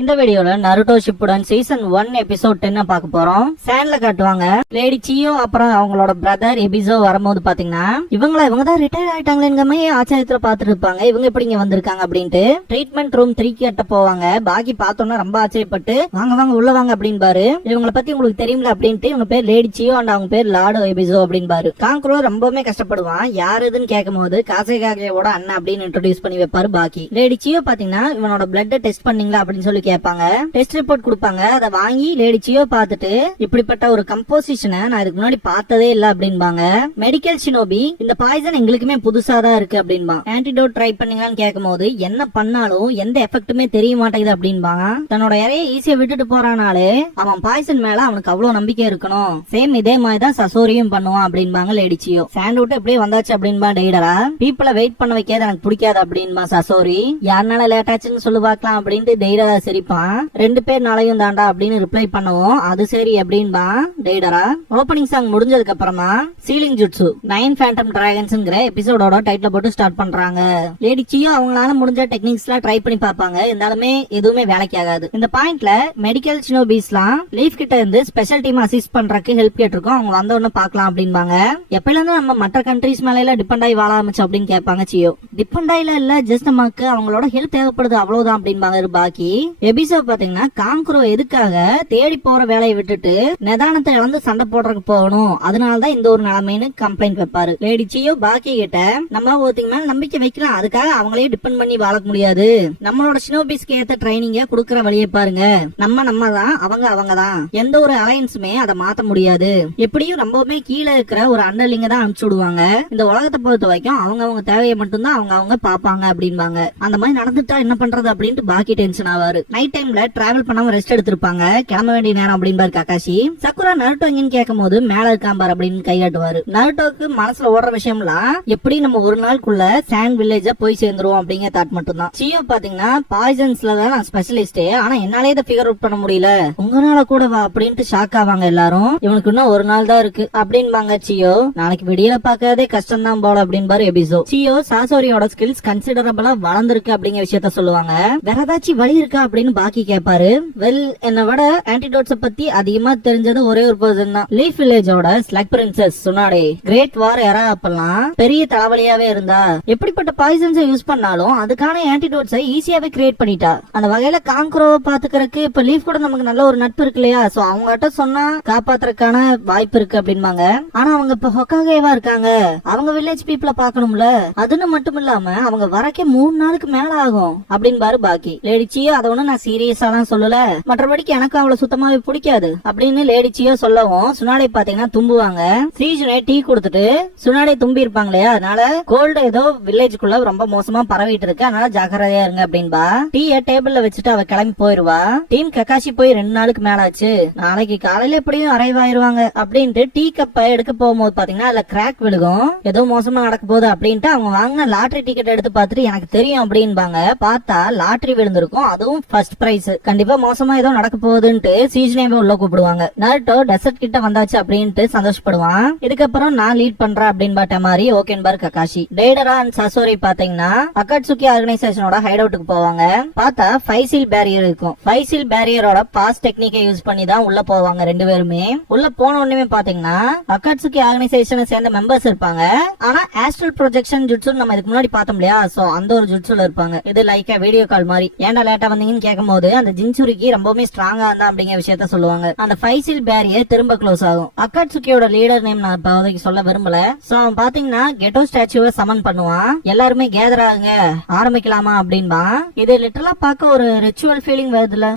இந்த வீடியோல Naruto Shippuden season 1 episode 10 பார்க்க போறோம். சாண்ட்ல காட்டுவாங்க லேடி சியோ அப்புறம் அவங்களோட பிரதர் எபிசோ வரும்போது பாத்தீங்கன்னா இவங்க தான் ரிட்டையர் ஆயிட்டாங்களேங்கமே ஆச்சரியத்துல பாத்துட்டு இருப்பாங்க. இவங்க எப்படி இங்க வந்திருக்காங்க அப்படின்ட்டு ட்ரீட்மெண்ட் ரூம் 3 கிட்ட போவாங்க. பாக்கி பார்த்தோம்னா ரொம்ப ஆச்சரியப்பட்டு வாங்க வாங்க உள்ள வாங்க அப்படின்பாரு. இவங்களை பத்தி உங்களுக்கு தெரியுமில்ல அப்படின்ட்டு இவங்க பேர் லேடி சியோ அண்ட் அவங்க பேர் லாடோ எபிசோ அப்படின்பாரு. காங்க்ரோ ரொம்பவுமே கஷ்டப்படுவான். யாருதுன்னு கேட்கும் போது காசேகாகேவோட அண்ணன் அப்படின்னு இன்ட்ரோடியூஸ் பண்ணி வைப்பாரு. பாக்கி லேடி சியோ பாத்தீங்கன்னா இவனோட பிளட் டெஸ்ட் பண்ணீங்களா அப்படின்னு சொல்லி கேட்பாங்க. டெஸ்ட் ரிப்போர்ட் கொடுப்பாங்க. அதை வாங்கி லேடி சியோ பார்த்துட்டு இப்படிப்பட்ட ஒரு கம்போசிஷனை நான் இதுக்கு முன்னாடி பார்த்ததே இல்ல அப்படின்பாங்க. மெடிக்கல் ஷினோபி இந்த பாய்சன் எங்களுக்குமே புதுசா தான் இருக்கு அப்படின்பா. ஆன்டிடோட் ட்ரை பண்ணீங்களான்னு கேட்கும் போது என்ன பண்ணாலும் எந்த எஃபெக்ட்டுமே தெரிய மாட்டேங்குது அப்படின்பாங்க. தன்னோட இறைய ஈஸியா விட்டுட்டு போறானாலே அவன் பாய்சன் மேல அவனுக்கு அவ்வளவு நம்பிக்கை இருக்கணும். சேம் இதே மாதிரி தான் சசோரியும் பண்ணுவான் அப்படின்பாங்க லேடி சியோ. சாண்ட் விட்டு எப்படியே வந்தாச்சு அப்படின்பா டெய்டரா. பீப்புளை வெயிட் பண்ண வைக்காத எனக்கு பிடிக்காது அப்படின்பா சசோரி. யாருனால லேட் ஆச்சுன்னு சொல்லி பார்க்கலாம் அப்படின்ட்டு டெய்டரா சிரிப்பான். 2 பேர் நாளையும் தாண்டா அப்படின்னு ரிப்ளை பண்ணுவோம். அது சரி அப்படின்பா டெய்டரா. ஓபனிங் சாங் முடிஞ்சதுக்கு அப்புறமா சீலிங் ஜுட்சு 9 ஃபேண்டம் டிராகன்ஸ்ங்கிற எபிசோடோட டைட்டில் போட்டு ஸ்டார்ட் பண்றாங்க. லேடி சியோ அவங்களால முடிஞ்ச டெக்னிக்ஸ்லாம் ட்ரை பண்ணி பார்ப்பாங்க. இருந்தாலுமே எதுவுமே வேலைக்கு ஆகாது. இந்த பாயிண்ட்ல மெடிக்கல் ஷினோபிஸ்லாம் லீஃப் கிட்ட இருந்து ஸ்பெஷல் டீம் அசிஸ்ட் பண்றதுக்கு ஹெல்ப் கேட்டிருக்கோம். அவங்க வந்த உடனே பாக்கலாம் அப்படின்பாங்க. எப்பல இருந்து நம்ம மற்ற கண்ட்ரீஸ் மேல டிபெண்ட் ஆகி வாழ ஆரம்பிச்சு அப்படின்னு கேட்பாங்க சியோ. டிபெண்ட் ஆயில இல்ல ஜஸ்ட் நமக்கு அவங்களோட ஹெல்ப் தேவைப்படுது அவ்வளவுதான் அப்படின்பாங்க. பாக்கி எபிசோட் பாத்தீங்கன்னா காங்க்ரோ எதுக்காக தேடி போற வேலையை விட்டுட்டு நிதானத்தை இழந்து சண்டை போடுறதுக்கு போகணும், அதனாலதான் இந்த ஒரு நிலைமைன்னு கம்ப்ளைண்ட் வைப்பாரு. லேடி சியோ பாக்கி கிட்ட நம்ம ஒருத்தங்க மேல நம்பிக்கை வைக்கலாம், அதுக்காக அவங்களே டிபெண்ட் பண்ணி வாழ முடியாது. நம்மளோட ஷினோபிஸ்க்கு ஏத்த ட்ரைனிங்க குடுக்கற வழியை பாருங்க. நம்ம தான் அவங்க தான். எந்த ஒரு அலையன்ஸுமே அதை மாத்த முடியாது. எப்படியும் ரொம்பவுமே கீழே இருக்கிற ஒரு அண்டர்லிங்க தான் அனுப்பிச்சு விடுவாங்க. இந்த உலகத்தை பொறுத்த வரைக்கும் அவங்க தேவையை மட்டும்தான் அவங்க பாப்பாங்க அப்படின்பாங்க. அந்த மாதிரி நடந்துட்டா என்ன பண்றது அப்படின்ட்டு பாக்கி டென்ஷன் ஆவாரு. நைட் டைம்ல டிராவல் பண்ணாம ரெஸ்ட் எடுத்திருப்பாங்க. கிளம்ப வேண்டிய நேரம் அப்படின்பாரு ககாஷி. சக்குரா நருட்டோ எங்கன்னு கேட்கும் போது மேல இருக்காம்பார் அப்படின்னு கையாட்டுவாரு. நருட்டோக்கு மனசுல ஓடுற விஷயம்லாம் எப்படி நம்ம ஒரு நாளுக்குள்ள சாண்ட் வில்லேஜ போய் சேர்ந்துருவோம் அப்படிங்கிற தாட் மட்டும் தான். சியோ பாத்தீங்கன்னா பாய்சன்ஸ்ல தான் நான் ஸ்பெஷலிஸ்டே, ஆனா என்னாலே இதை ஃபிகர் அவுட் பண்ண முடியல, உங்களால கூட வா அப்படின்ட்டு ஷாக் ஆவாங்க எல்லாரும். இவனுக்கு இன்னும் ஒரு நாள் தான் இருக்கு அப்படின்பாங்க சியோ. நாளைக்கு விடியல பாக்காதே கஷ்டம் தான் போல அப்படின்பாரு எபிசோ. சியோ சாசோரியோட ஸ்கில்ஸ் கன்சிடரபிளா வளர்ந்துருக்கு அப்படிங்கிற விஷயத்த சொல்லுவாங்க. வேற ஏதாச்சும் வழி இருக்கா அப்படின்னு பாக்கி கேட்பாரு. வெல், என்னை விட ஆன்டிடோட்ஸ் பத்தி அதிகமா தெரிஞ்சது ஒரே ஒரு பர்சன் தான். லீஃப் வில்லேஜோட slug princess Tsunade. Great war era அப்பெல்லாம் பெரிய தலைவலியாவே இருந்தா. எப்படிப்பட்ட பாய்சன்ஸ் யூஸ் பண்ணாலும் அதுக்கான ஆன்டிடோட்ஸை ஈஸியாவே கிரியேட் பண்ணிட்டா. அந்த வகையில காங்க்ரோவை பாத்துக்கிறதுக்கு இப்ப லீஃப் கூட நமக்கு நல்ல ஒரு நட்பு இருக்கு இல்லையா? சோ அவங்ககிட்ட சொன்னா காப்பாத்துறதுக்கான வாய்ப்பு இருக்கு அப்படின்பாங்க. ஆனா அவங்க இப்ப ஹொக்காகேவா இருக்காங்க, அவங்க வில்லேஜ் பீப்புள பாக்கணும்ல. அதுன்னு மட்டும் இல்லாம அவங்க வரக்கே 3 நாளுக்கு மேல ஆகும் அப்படின்பாரு பாக்கி. லேடி சியோ அதை ஒண்ணு நான் சீரியஸா சொல்லல, மற்றபடிக்கு எனக்கு அவளை சுத்தமாவே பிடிக்காது அப்படின்னு லேடி சியோ சொல்லவும் சுனாடே பாத்தீங்கன்னா தும்புவாங்க. ஸ்ரீஜுனே டீ கொடுத்துட்டு சுனாடே தும்பி இருப்பாங்க இல்லையா, அதனால கோல்டு ஏதோ வில்லேஜுக்குள்ள ரொம்ப மோசமா பரவிட்டு இருக்கு, அதனால ஜாக்கிரதையா இருங்க அப்படின்பா. டீய டேபிள்ல வச்சுட்டு அவ கிளம்பி போயிருவா. டீம் கக்காஷி போய் 2 நாளுக்கு மேல ஆச்சு, நாளைக்கு காலையில எப்படியும் அரைவாயிருவாங்க அப்படின்ட்டு டீ கப்ப எடுக்க போகும்போது பாத்தீங்கன்னா அதுல கிராக் விழுகும், ஏதோ மோசமா நடக்க போகுது அப்படின்ட்டு அவங்க வாங்கின லாட்டரி டிக்கெட் எடுத்து பாத்துட்டு எனக்கு தெரியும் அப்படின்பாங்க. பார்த்தா லாட்டரி விழுந்திருக்கும், அதுவும் ஃபர்ஸ்ட் பிரைஸ். கண்டிப்பா மோசமா ஏதோ நடக்க போகுதுன்ட்டு சீஜனேவே உள்ள கூப்பிடுவாங்க. நருட்டோ டெசர்ட் கிட்ட வந்தாச்சு அப்படின்ட்டு சந்தோஷப்படுவான். இதுக்கப்புறம் நான் லீட் பண்றேன் அப்படின்னு பாட்ட மாதிரி ஓகேன்பார் ககாஷி. டெய்டரா அண்ட் சசோரி பாத்தீங்கன்னா அகாட்சுகி ஆர்கனைசேஷனோட ஹைட் அவுட்டுக்கு போவாங்க. பார்த்தா 5 சீல் பேரியர் இருக்கும். 5 சீல் பேரியரோட பாஸ் டெக்னிக்கை யூஸ் பண்ணி தான் உள்ள போவாங்க 2 பேருமே. உள்ள போன உடனே பாத்தீங்கன்னா அகாட்சுகி ஆர்கனைசேஷனை சேர்ந்த மெம்பர்ஸ் இருப்பாங்க. ஆனா ஆஸ்ட்ரல் ப்ரொஜெக்ஷன் ஜுட்சு நம்ம இதுக்கு முன்னாடி பார்த்தோம் இல்லையா, சோ அந்த ஒரு ஜுட்சுல இருப்பாங்க. இது லைக்கா வீடியோ கால் மாதிரி. ஏன்டா லேட்டா வந்தீங்கன்னு கேட்கும் போது அந்த ஜின்சுரிக்கு ரொம்பவுமே ஸ்ட்ராங்கா இருந்தா அப்படிங்கிற விஷயத்த சொல்லுவாங்க. அந்த 5 சீல் பேரியர் திரும்ப க்ளோஸ் ஆகும். அகாட்சுகியோட லீடர் நேம் நான் இப்போதைக்கு சொல்ல விரும்பல. சோ அவன் பாத்தீங்கன்னா கெட்டோ ஸ்டாச்சுவை சமன் பண்ணுவான். எல்லாருமே கேதர் ஆகுங்க ஆரம்பிக்கலாமா அப்படின்பா. இது லிட்டரலா பார்க்க ஒரு ரிச்சுவல் ஃபீலிங் வருதுல.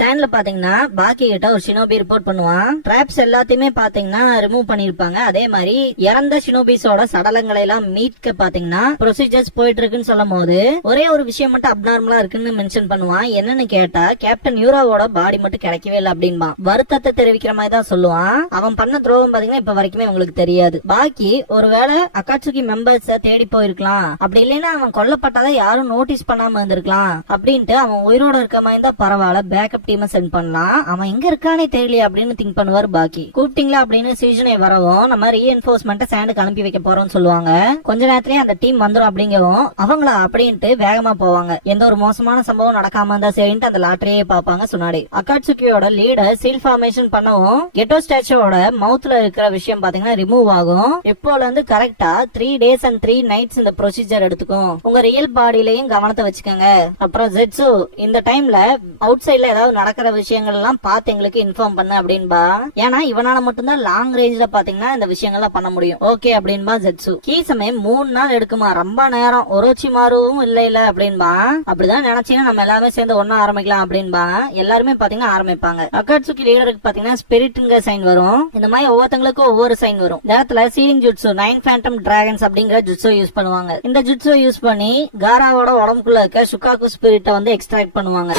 சாண்ட்ல பாத்தீங்கன்னா பாக்கி கிட்ட ஒரு ஷினோபி ரிப்போர்ட் பண்ணுவான். டிராப்ஸ் எல்லாத்தையுமே பாத்தீங்கன்னா ரிமூவ் பண்ணிருப்பாங்க. அதே மாதிரி இறந்த ஷினோபிஸோட சடலங்களை எல்லாம் மீட்க பாத்தீங்கன்னா ப்ரொசீஜர்ஸ் போயிட்டு இருக்குன்னு சொல்லும் போது ஒரே ஒரு விஷயம் மட்டும் அப்நார்மலா இருக்குன்னு மென்ஷன் பண்ணுவான். என்னன்னு கேட்டா கேப்டன் யூராவோட பாடி மட்டும் கிடைக்கவே இல்லை அப்படின்பா. வருத்தத்தை தெரிவிக்கிற மாதிரி தான் சொல்லுவான். அவன் பண்ண துரோகம் பாத்தீங்கன்னா இப்ப வரைக்குமே உங்களுக்கு தெரியாது. பாக்கி ஒருவேளை அகாட்சுகி மெம்பர்ஸ தேடி போயிருக்கலாம், அப்படி இல்லைன்னா அவன் கொல்லப்பட்டதை யாரும் நோட்டீஸ் பண்ணாம இருந்திருக்கலாம் அப்படின்ட்டு அவன் உயிரோட இருக்க மாதிரி தான் பரவாயில்ல பேக்கப் டீமை தான் சென்ட் பண்ணலாம், அவன் எங்க இருக்கானே தெரியல அப்படின்னு திங்க் பண்ணுவார் பாக்கி. கூப்பிட்டீங்களா அப்படின்னு சீசனே வரவும் நம்ம ரீஎன்ஃபோர்ஸ்மெண்ட் சாண்டுக்கு அனுப்பி வைக்க போறோம்னு சொல்லுவாங்க. கொஞ்ச நேரத்திலேயே அந்த டீம் வந்துடும் அப்படிங்கவும் அவங்களா அப்படின்ட்டு வேகமா போவாங்க. எந்த ஒரு மோசமான சம்பவம் நடக்காம இருந்தா சரின்ட்டு அந்த லாட்டரியே பாப்பாங்க சுனாடி. அகாட்சுகியோட லீடர் சீல் ஃபார்மேஷன் பண்ணவும் கெட்டோ ஸ்டாச்சுவோட மவுத்ல இருக்கிற விஷயம் பாத்தீங்கன்னா ரிமூவ் ஆகும். இப்போல இருந்து கரெக்டா 3 days and 3 nights இந்த ப்ரொசீஜர் எடுத்துக்கும். உங்க ரியல் பாடியிலையும் கவனத்தை வச்சுக்கோங்க. அப்புறம் ஜெட்சு இந்த டைம்ல அவுட் சைட்ல ஏதாவது நடக்கிற விஷயங்கள் எல்லாம் பார்த்து எங்களுக்கு இன்ஃபார்ம் பண்ணு அப்படின்பா. ஏன்னா இவனால மட்டும்தான் லாங் ரேஞ்ச்ல பாத்தீங்கன்னா இந்த விஷயங்கள்லாம் பண்ண முடியும். Okay அப்படின்பா Zetsu. கீசமே 3 நாள் எடுக்குமா, ரொம்ப நேரம். ஒரோச்சிமாருவும் இல்ல அப்படின்பா. அப்படிதான் நினைச்சீங்கன்னா நம்ம எல்லாமே சேர்ந்து ஒன்னா ஆரம்பிக்கலாம் அப்படின்பா. எல்லாருமே பாத்தீங்கன்னா ஆரம்பிப்பாங்க. அகாட்சுகி லீடருக்கு பாத்தீங்கன்னா ஸ்பிரிட்ங்க சைன் வரும். இந்த மாதிரி ஒவ்வொருத்தங்களுக்கும் ஒவ்வொரு சைன் வரும். இந்த இடத்துல சீலிங் ஜுட்சு 9 ஃபேண்டம் டிராகன்ஸ் அப்படிங்கிற ஜுட்சோ யூஸ் பண்ணுவாங்க. இந்த ஜுட்சோ யூஸ் பண்ணி காராவோட உடம்புக்குள்ள இருக்க ஷுகாகு ஸ்பிரிட்டை வந்து எக்ஸ்ட்ராக்ட் பண்ணுவாங்க.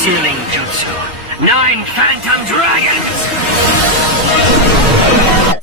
Sealing Jutsu 9 Phantom Dragons.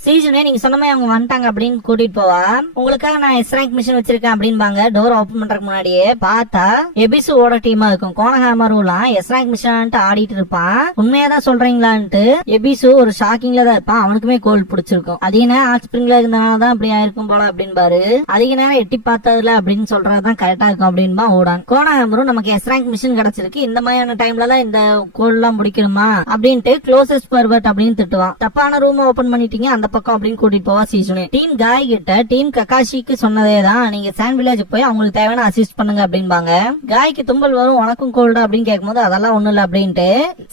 சீசனே நீங்க சொன்ன மாதிரி அவங்க வந்துட்டாங்க அப்படின்னு கூட்டிட்டு போவா. உங்களுக்காக நான் எஸ் ரேங்க் மிஷன் வச்சிருக்கேன் அப்படின்பாங்க. டோர் ஓபன் பண்றதுக்கு முன்னாடியே பார்த்தா எபிசுவோட டீமா இருக்கும். கோனஹாமருலாம் எஸ் ரேங்க் மிஷன் ஆடிட்டு இருப்பான். உண்மையாதான் சொல்றீங்களான்ட்டு எபிசு ஒரு ஷாக்கிங்ல தான் இருப்பான். அவனுக்குமே கோல்ட் பிடிச்சிருக்கும். அதிக நேரம் ஹாட் ஸ்பிரிங்ல இருந்தனாலதான் அப்படி ஆயிருக்கும் போல அப்படின்பாரு. அதிக நேரம் எட்டி பார்த்ததுல அப்படின்னு சொல்றதுதான் கரெக்டா இருக்கும் அப்படின்பா ஓடான். கோனஹாமரும் நமக்கு எஸ் ரேங்க் மிஷன் கிடைச்சிருக்கு, இந்த மாதிரியான டைம்ல எல்லாம் இந்த கோல் எல்லாம் முடிக்கணுமா அப்படின்ட்டு க்ளோசஸ்ட் பர்வர்ட் அப்படின்னு திட்டுவான். தப்பான ரூம் ஓபன் பண்ணிட்டீங்க அந்த பக்கம் அப்படின்னு கூட்டிட்டு போவா சீசனு. டீம் காய் கிட்ட டீம் ககாஷிக்கு சொன்னதேதான், நீங்க சாண்ட் வில்லேஜுக்கு போய் அவங்களுக்கு தேவையான அசிஸ்ட் பண்ணுங்க அப்படின்பாங்க. காய்க்கு தும்பல் வரும், உனக்கும் கோல்டு அப்படின்னு கேட்கும்போது அதெல்லாம் ஒண்ணு இல்ல அப்படின்ட்டு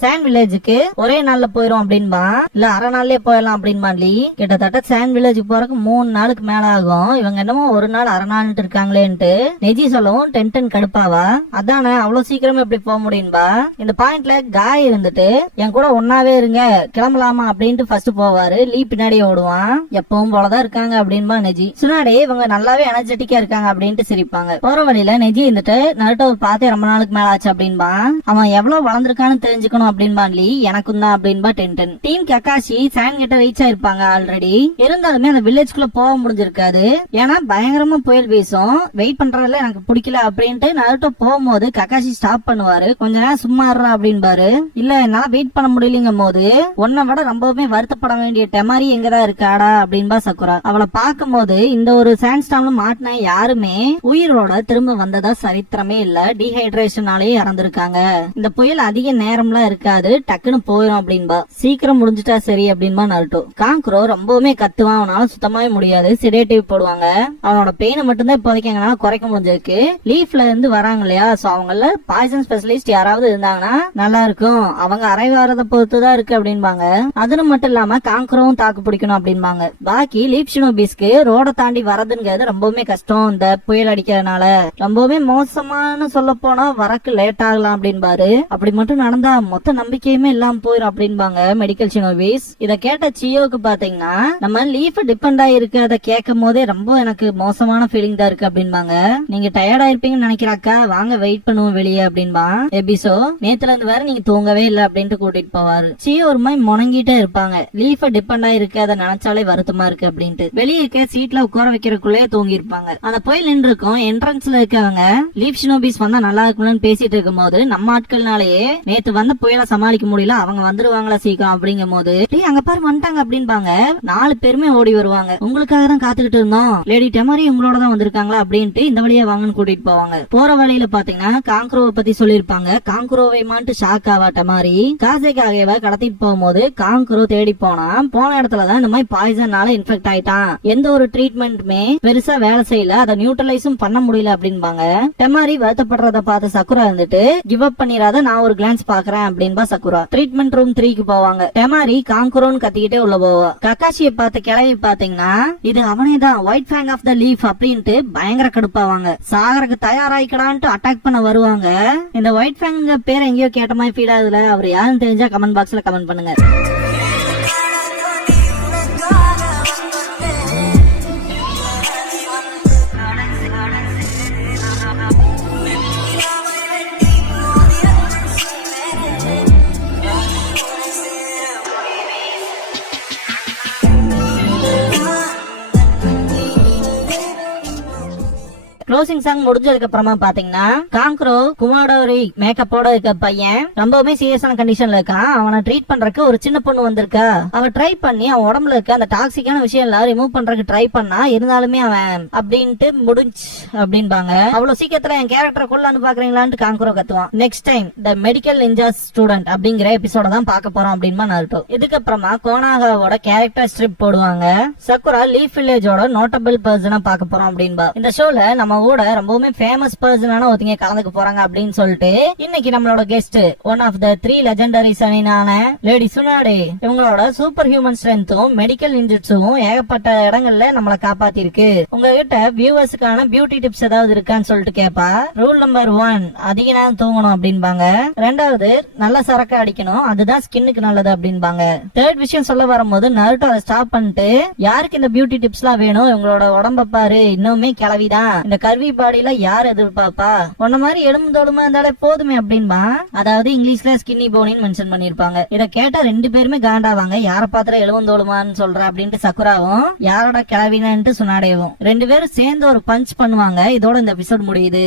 சாண்ட் வில்லேஜுக்கு ஒரே நாள்ல போயிரும் அப்படின்பா. இல்ல அரை நாள்லயே போயிடலாம் அப்படின்பான்லி. கிட்டத்தட்ட சாண்ட் வில்லேஜுக்கு போறதுக்கு 3 நாளுக்கு மேல ஆகும். இவங்க என்னமோ ஒரு நாள் அரை நாள் இருக்காங்களேன்ட்டு நெஜி சொல்லவும் டென்டன் கடுப்பாவா. அதானே அவ்வளவு சீக்கிரமா எப்படி போக முடியும்பா. இந்த பாயிண்ட்ல காய் இருந்துட்டு என் கூட ஒன்னாவே இருங்க கிளம்பலாமா அப்படின்ட்டு ஃபர்ஸ்ட் போவாரு. லீ பின்னாடியே ஓடுவான். எப்பவும் போலதான் இருக்காங்க அப்படின்பா நெஜி. சுனாடே இவங்க நல்லாவே எனர்ஜெட்டிக்கா இருக்காங்க அப்படின்ட்டு சிரிப்பாங்க. போற வழியில நெஜி இருந்துட்டு நருட்டோவை பார்த்து ரொம்ப நாளுக்கு மேல ஆச்சு அப்படின்பா. அவன் எவ்வளவு வளர்ந்துருக்கான்னு தெரிஞ்சுக்கணும் அப்படின்பான் லீ. எனக்கும் தான் அப்படின்பா டென்டன். டீம் ககாஷி சாண்ட் கிட்ட ரீச் ஆயிருப்பாங்க ஆல்ரெடி. இருந்தாலுமே அந்த வில்லேஜ்குள்ள போக முடிஞ்சிருக்காது. ஏன்னா பயங்கரமா புயல் வீசும். வெயிட் பண்றதுல எனக்கு பிடிக்கல அப்படின்ட்டு நருட்டோ போகும்போது ககாஷி ஸ்டாப் பண்ணுவாரு. கொஞ்ச நேரம் சும்மா இருறா அப்படின்பாரு. இல்ல என்னால வெயிட் பண்ண முடியலங்கும் போது உன்னை விட ரொம்பவுமே வருத்தப்பட வேண்டிய டெமாரி எங்கதான் இருக்காடா அப்படின்பா சக்குரா. அவளை பார்க்கும் போது இந்த ஒரு சாண்ட்ஸ்டாம்ல மாட்டின யாருமே உயிரோட திரும்ப வந்ததா சரித்திரமே இல்ல. டீஹைட்ரேஷனாலே இறந்திருக்காங்க. இந்த புயல் அதிக நேரம்லாம் இருக்காது, டக்குன்னு போயிடும் அப்படின்பா. சீக்கிரம் முடிஞ்சுட்டா சரி அப்படின்பா நருட்டோ. காங்க்ரோ ரொம்பவுமே கத்துவான், அவனால சுத்தமாவே முடியாது. சிடேட்டிவ் போடுவாங்க. அவனோட பெயினை மட்டும்தான் இப்போதைக்கு எங்கனால குறைக்க முடிஞ்சிருக்கு. லீஃப்ல இருந்து வராங்க இல்லையா, சோ அவங்கள பாய்சன் ஸ்பெஷலிஸ்ட் யாராவது இருந்தாங்கன்னா நல்லா இருக்கும். அவங்க அரைவாரத பொறுத்துதான் இருக்கு அப்படின்பாங்க. அது மட்டும் இல்லாம காங்க்ரோவும் தாக்கு பிடிக்கணும் அப்படின்பாங்க. பாக்கி லீப் ஷினோபிஸ்க்கு ரோட தாண்டி வரதுங்கிறது ரொம்பவுமே கஷ்டம். இந்த புயல் அடிக்கிறதுனால ரொம்பவுமே மோசமான சொல்ல போனா வரக்கு லேட் ஆகலாம் அப்படின்பாரு. அப்படி மட்டும் நடந்தா மொத்த நம்பிக்கையுமே இல்லாம போயிடும் அப்படின்பாங்க மெடிக்கல் ஷினோபிஸ். இத கேட்ட சியோக்கு பாத்தீங்கன்னா நம்ம லீஃப் டிபெண்ட் ஆயிருக்கு, அதை கேட்கும் போதே ரொம்ப எனக்கு மோசமான ஃபீலிங் தான் இருக்கு அப்படின்பாங்க. நீங்க டயர்டா இருப்பீங்கன்னு நினைக்கிறாக்கா, வாங்க வெயிட் பண்ணுவோம் வெளியே அப்படின்பா. எபிசோ நேத்துல இருந்து வேற நீங்க தூங்கவே இல்ல அப்படின்ட்டு கூட்டிட்டு போவாரு. சியோ ஒரு மாதிரி முணங்கிட்டே இருப்பாங்க. லீஃப் டிபெண்ட் ஆயிருக்கு, அதை நினைச்சாலே வருத்தமா இருக்கு அப்படின்ட்டு. வெளியே இருக்க சீட்ல உட்கார வைக்கிறதுக்குள்ளே தூங்கி இருப்பாங்க. அந்த புயல் நின்று இருக்கும். என்ட்ரன்ஸ்ல இருக்கவங்க லீப் ஷினோபிஸ் வந்தா நல்லா இருக்கும்னு பேசிட்டு இருக்கும் போது நம்ம ஆட்கள்னாலேயே நேத்து வந்த புயலை சமாளிக்க முடியல, அவங்க வந்துருவாங்களா சீக்கிரம் அப்படிங்கும் போது அங்க பாரு வந்துட்டாங்க அப்படின்பாங்க. 4 பேருமே ஓடி வருவாங்க. உங்களுக்காக தான் காத்துக்கிட்டு இருந்தோம், லேடி டெமாரி உங்களோட தான் வந்திருக்காங்களா அப்படின்ட்டு இந்த வழியா வாங்கன்னு கூட்டிட்டு போவாங்க. போற வழியில பாத்தீங்கன்னா காங்க்ரோவை பத்தி சொல்லிருப்பாங்க. காங்க்ரோவை மாட்டு ஷாக் ஆவா டெமாரி. காசேக்காகவே கடத்திட்டு போகும்போது காங்க்ரோ தேடி போன இடத்துலதான் இந்த மாதிரி பாய்சனால இன்ஃபெக்ட் ஆயிட்டான். எந்த ஒரு ட்ரீட்மெண்ட்டுமே பெருசா வேலை செய்யல, அதை நியூட்ரலைஸும் பண்ண முடியல அப்படின்பாங்க. டெமாரி வருத்தப்படுறத பார்த்து சக்குரா இருந்துட்டு கிவ் அப் பண்ணிராத, நான் ஒரு கிளான்ஸ் பாக்குறேன் அப்படின்பா சக்குரா. ட்ரீட்மெண்ட் ரூம் 3க்கு போவாங்க. டெமாரி காங்க்ரோன்னு கத்திக்கிட்டே உள்ள போவா. ககாஷியை பார்த்த கிளவி பாத்தீங்கன்னா இது அவனேதான் white fang of the leaf அப்படின்ட்டு பயங்கர கடுப்பாவாங்க. சாகருக்கு தயாராயிக்கடான்ட்டு அட்டாக் பண்ண வருவாங்க. இந்த ஒயிட் ஃபேங் பேர் எங்கேயோ கேட்ட மாதிரி ஃபீல் ஆகுதுல, அவர் யாருன்னு தெரிஞ்சா கமெண்ட் பாக்ஸ்ல கமெண்ட் பண்ணுங்க. க்ளோசிங் சாங் முடிஞ்சதுக்கு அப்புறமா பாத்தீங்கன்னா காங்க்ரோ குமாடோரி மேக்கப்போட இருக்க பையன் ரொம்பவுமே சீரியஸான கண்டிஷன்ல இருக்கான். அவனை ட்ரீட் பண்றதுக்கு ஒரு சின்ன பொண்ணு வந்திருக்கா. அவன் ட்ரை பண்ணி அவன் உடம்புல இருக்க அந்த டாக்ஸிக்கான விஷயம் எல்லாம் ரிமூவ் பண்றதுக்கு ட்ரை பண்ணா, இருந்தாலுமே அவன் அப்படின்ட்டு முடிஞ்சு அப்படின்பாங்க. அவ்வளவு சீக்கிரத்துல என் கேரக்டர் கொள்ளான்னு பாக்குறீங்களான்னு காங்க்ரோ கத்துவான். Next time the medical ninja student அப்படிங்கிற எபிசோட தான் பார்க்க போறோம் அப்படின்மா நருட்டோ. இதுக்கப்புறமா கோனாகாவோட கேரக்டர் ஸ்ட்ரிப் போடுவாங்க. சக்குரா லீஃப் வில்லேஜோட நோட்டபிள் பர்சனா பார்க்க போறோம் அப்படின்பா. இந்த ஷோல நம்ம கூட ரொம்பவுமே ஃபேமஸ் பர்சனான ஒருத்தங்க கலந்துக்க போறாங்க அப்படின்னு சொல்லிட்டு இன்னைக்கு நம்மளோட guest one of the 3 legendary சனினான லேடி சுனாடே. இவங்களோட சூப்பர் ஹியூமன் ஸ்ட்ரென்த்தும் மெடிக்கல் இன்ஜெக்ட்ஸும் ஏகப்பட்ட இடங்கள்ல நம்மளை காப்பாத்தி இருக்கு. உங்ககிட்ட வியூவர்ஸுக்கான பியூட்டி டிப்ஸ் ஏதாவது இருக்கான்னு சொல்லிட்டு கேப்பா. ரூல் நம்பர் 1, அதிக நேரம் தூங்கணும் அப்படின்பாங்க. 2வது, நல்ல சரக்கு அடிக்கணும், அதுதான் ஸ்கின்னுக்கு நல்லது அப்படின்பாங்க. 3rd விஷயம் சொல்ல வரும்போது நருட்டோ அதை ஸ்டாப் பண்ணிட்டு, யாருக்கு இந்த பியூட்டி டிப்ஸ் எல்லாம் வேணும், இவங்களோட உடம்ப பாரு, இன்னுமே கிளவிதான், இந்த கர்வி பாடியில யார் எதிர்பார்ப்பா, உன்ன மாதிரி எலும்பு தோலுமா இருந்தாலே போதுமே அப்படின்பா. அதாவது இங்கிலீஷ்ல ஸ்கின்னி போனின்னு மென்ஷன் பண்ணிருப்பாங்க. இத கேட்டா 2 பேருமே காண்டாவாங்க. யார பாத்திர எலும்பந்தோலுமான்னு சொல்ற அப்படின்ட்டு சக்குராவும், யாரோட கிளவினு சுனாடேவும் 2 பேரும் சேர்ந்து ஒரு பஞ்ச் பண்ணுவாங்க. இதோட இந்த எபிசோட் முடியுது.